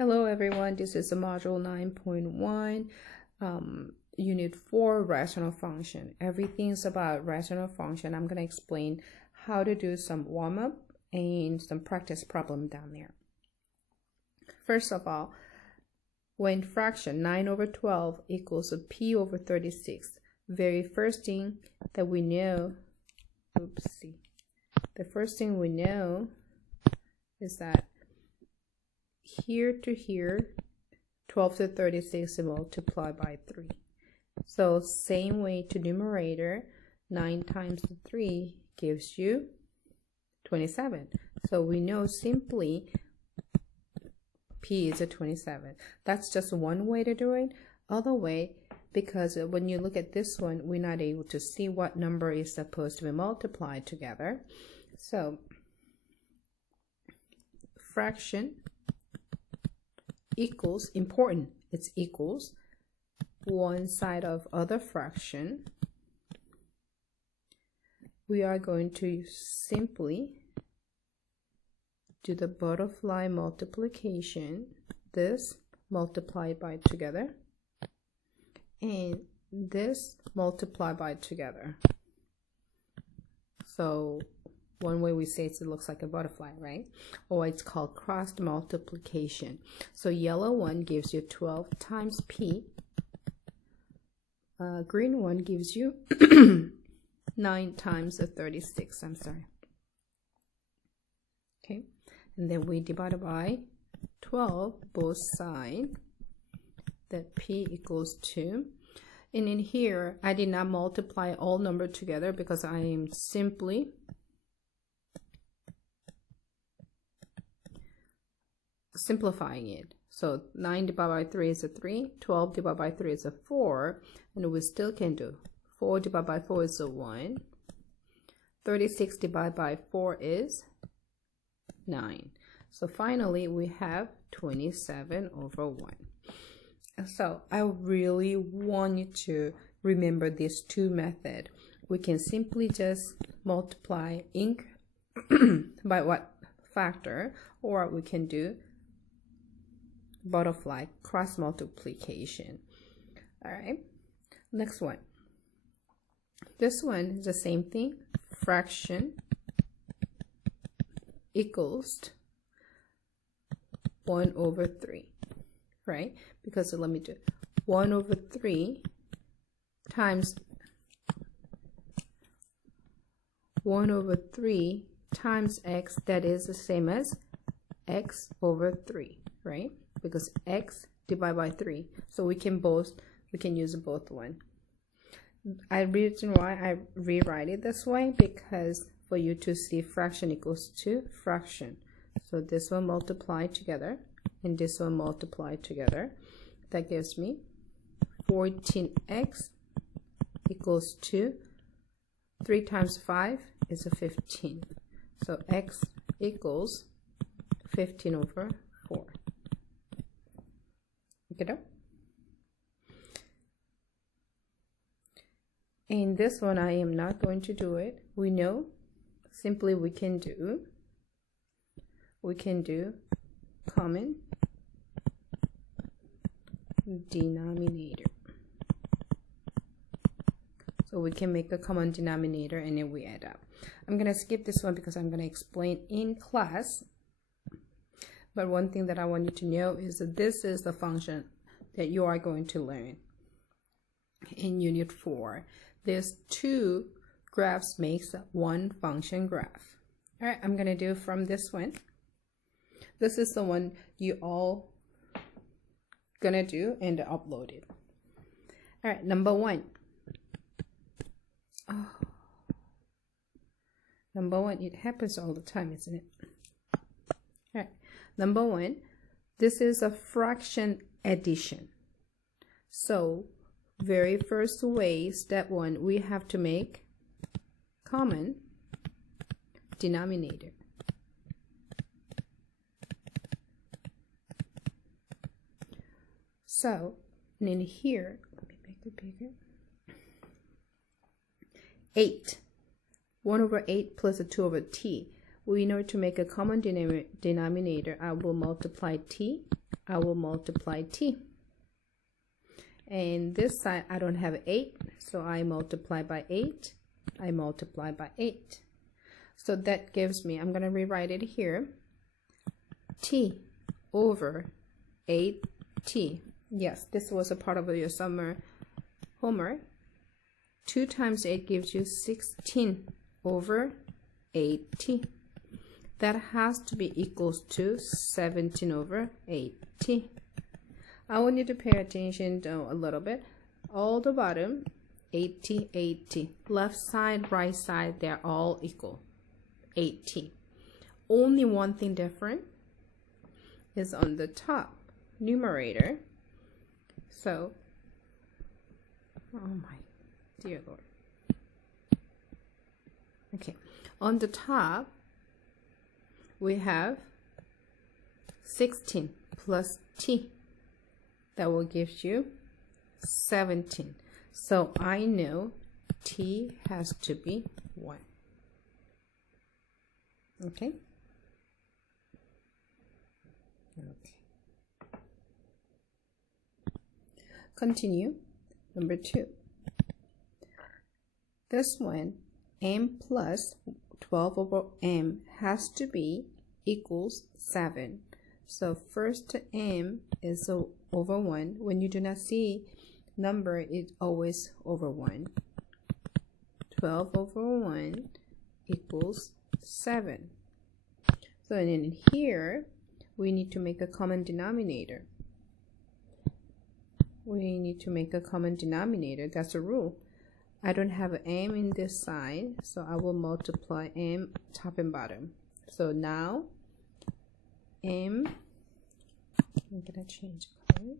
Hello everyone, this is module 9.1, unit 4, rational function. Everything's about rational function. I'm going to explain how to do some warm-up and some practice problem down there. First of all, when fraction 9 over 12 equals a p over 36, very first thing that we know, the first thing we know is that here to here, 12 to 36 multiplied by 3. So same way to numerator, 9 times 3 gives you 27. So we know simply p is a 27. That's just one way to do it. Other way, because when you look at this one, we're not able to see what number is supposed to be multiplied together. So fraction equals, important, it's equals one side of other fraction. We are going to simply do the butterfly multiplication, this multiplied by together, and this multiplied by together. So one way we say it looks like a butterfly, right? Or it's called cross multiplication. So yellow one gives you 12 times p. Green one gives you 9 times 36. I'm sorry. Okay, and then we divide by 12 both sides. That p equals 2. And in here, I did not multiply all numbers together because I am simply simplifying it. So 9 divided by 3 is a 3, 12 divided by 3 is a 4, and we still can do 4 divided by 4 is a 1, 36 divided by 4 is 9. So finally we have 27 over 1. So I really want you to remember these two methods. We can simply just multiply ink by what factor, or we can do butterfly cross multiplication. All right, next one. This one is the same thing. Fraction equals 1 over 3, right? Because let me do 1 over 3 times 1 over 3 times x, that is the same as x over 3, right? Because x divided by 3, so we can use both one. Reason why I rewrite it this way, because for you to see fraction equals to fraction, so this one multiplied together and this one multiplied together, that gives me 14x equals to 3 times 5 is a 15, so x equals 15 over 4. Get up. In this one, I am not going to do it. We know simply we can do common denominator. So we can make a common denominator and then we add up. I'm going to skip this one because I'm going to explain in class. But one thing that I want you to know is that this is the function that you are going to learn in unit 4. There's two graphs makes one function graph. All right, I'm going to do from this one. This is the one you all going to do and upload it. All right, number 1. Oh. Number 1, it happens all the time, isn't it? All right. Number 1, this is a fraction addition. So very first way, step 1, we have to make common denominator. So in here, let me make it bigger. 8. 1 over 8 plus a 2 over t. we know to make a common denominator, I will multiply t, I will multiply t. And this side, I don't have 8, so I multiply by 8, I multiply by 8. So that gives me, I'm going to rewrite it here, t over 8t. Yes, this was a part of your summer homework. 2 times 8 gives you 16 over 8t. That has to be equals to 17 over 8t. I want you to pay attention a little bit. All the bottom, 8t, 8t. Left side, right side, they're all equal. 8t. Only one thing different is on the top, numerator. So, oh my dear Lord. Okay, on the top, we have 16 plus t. That will give you 17. So I know t has to be 1. Okay? Okay. Continue. Number 2. This one, m plus 12 over m has to be equals 7. So first m is over 1. When you do not see number, it's always over 1. 12 over 1 equals 7. So then in here, we need to make a common denominator. We need to make a common denominator. That's a rule. I don't have m in this side, so I will multiply m top and bottom. So now m, I'm gonna change color.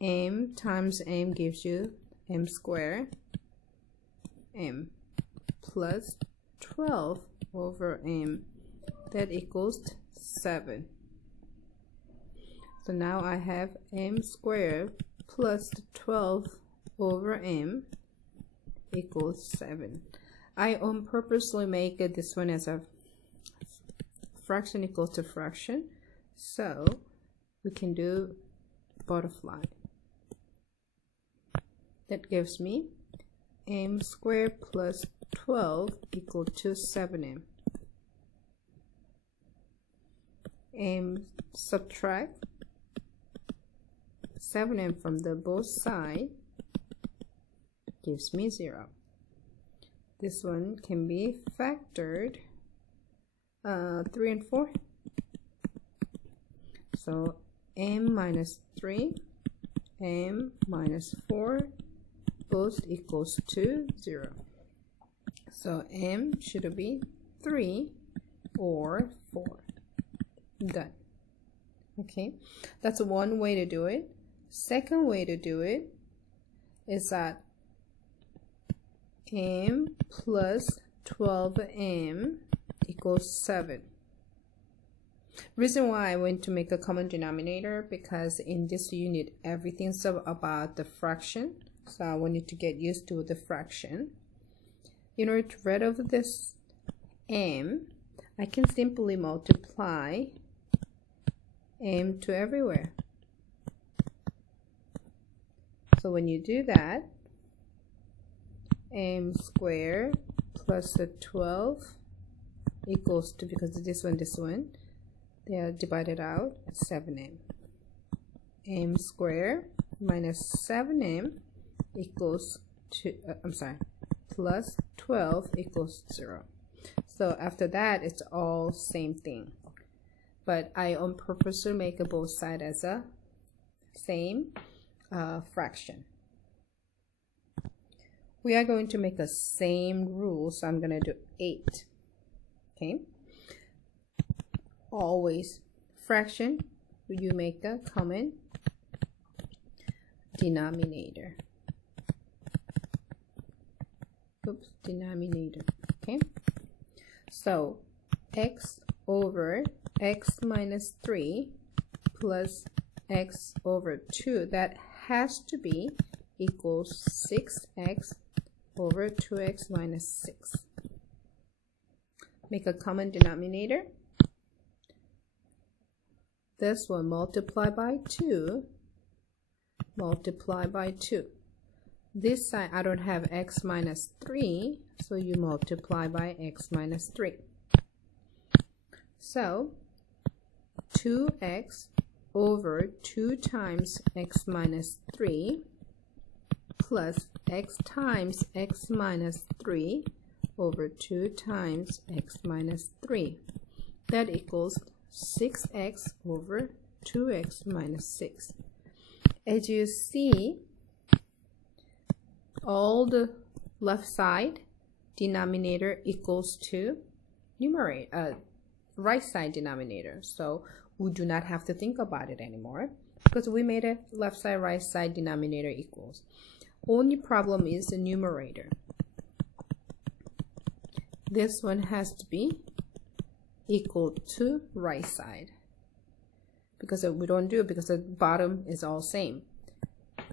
M times m gives you m squared m plus 12 over m, that equals 7. So now I have m squared plus 12 over m equals 7. I on purposely make this one as a fraction equals to fraction, so we can do butterfly. That gives me m squared plus 12 equal to 7m. M subtract 7m from the both sides gives me 0. This one can be factored 3 and 4. So m minus 3, m minus 4, both equals to 0. So m should be 3 or 4. Done. Okay, that's one way to do it. Second way to do it is that m plus 12m equals 7. Reason why I went to make a common denominator, because in this unit everything's about the fraction, so I want you to get used to the fraction. In order to get rid of this m, I can simply multiply m to everywhere. So when you do that, m squared plus the 12 equals to, because this one, they are divided out, 7m. m squared minus 7m equals to, plus 12 equals 0. So after that, it's all same thing. But I on purpose to make both sides as a same fraction. We are going to make a same rule, so I'm going to do 8. Okay. Always fraction, you make a common denominator. Oops, denominator. Okay. So x over x minus 3 plus x over 2, that has to be equals 6x over 2x minus 6. make a common denominator. This one multiply by 2, multiply by 2. This side I don't have x minus 3, so you multiply by x minus 3. So 2x over 2 times x minus 3 plus x times x minus 3 over 2 times x minus 3. That equals 6x over 2x minus 6. As you see, all the left side denominator equals to numerator, right side denominator. So we do not have to think about it anymore because we made a left side right side denominator equals. Only problem is the numerator. This one has to be equal to right side because we don't do it because the bottom is all same.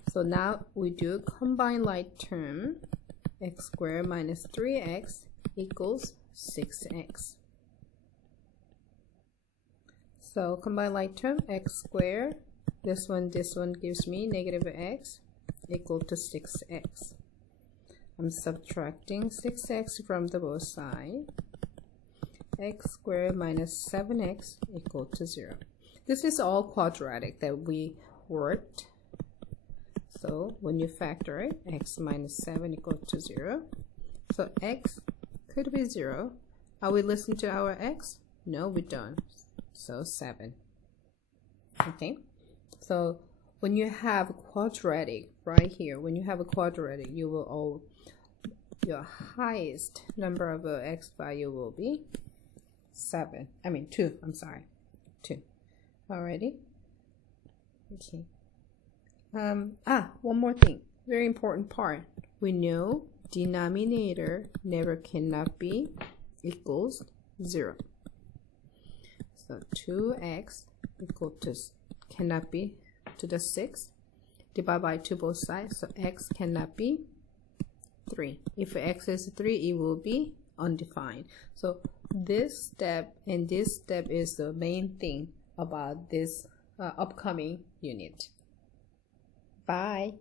So now we do combine like term, x squared minus 3x equals 6x. So combine like term, x squared, this one gives me negative x equal to 6x. I'm subtracting 6x from the both sides. X squared minus 7x equal to 0. This is all quadratic that we worked. So when you factor it, x minus 7 equal to 0. So x could be 0. Are we listening to our x? No, we don't. So 7. Okay. So when you have quadratic right here, when you have a quadratic, you will your highest number of x value will be 2. I'm sorry, 2. Alrighty. Okay. One more thing, very important part. We know denominator never cannot be equals 0. So 2x equal to cannot be to the 6. Divide by 2 both sides. So x cannot be 3. If x is 3, it will be undefined. So this step and this step is the main thing about this upcoming unit. Bye.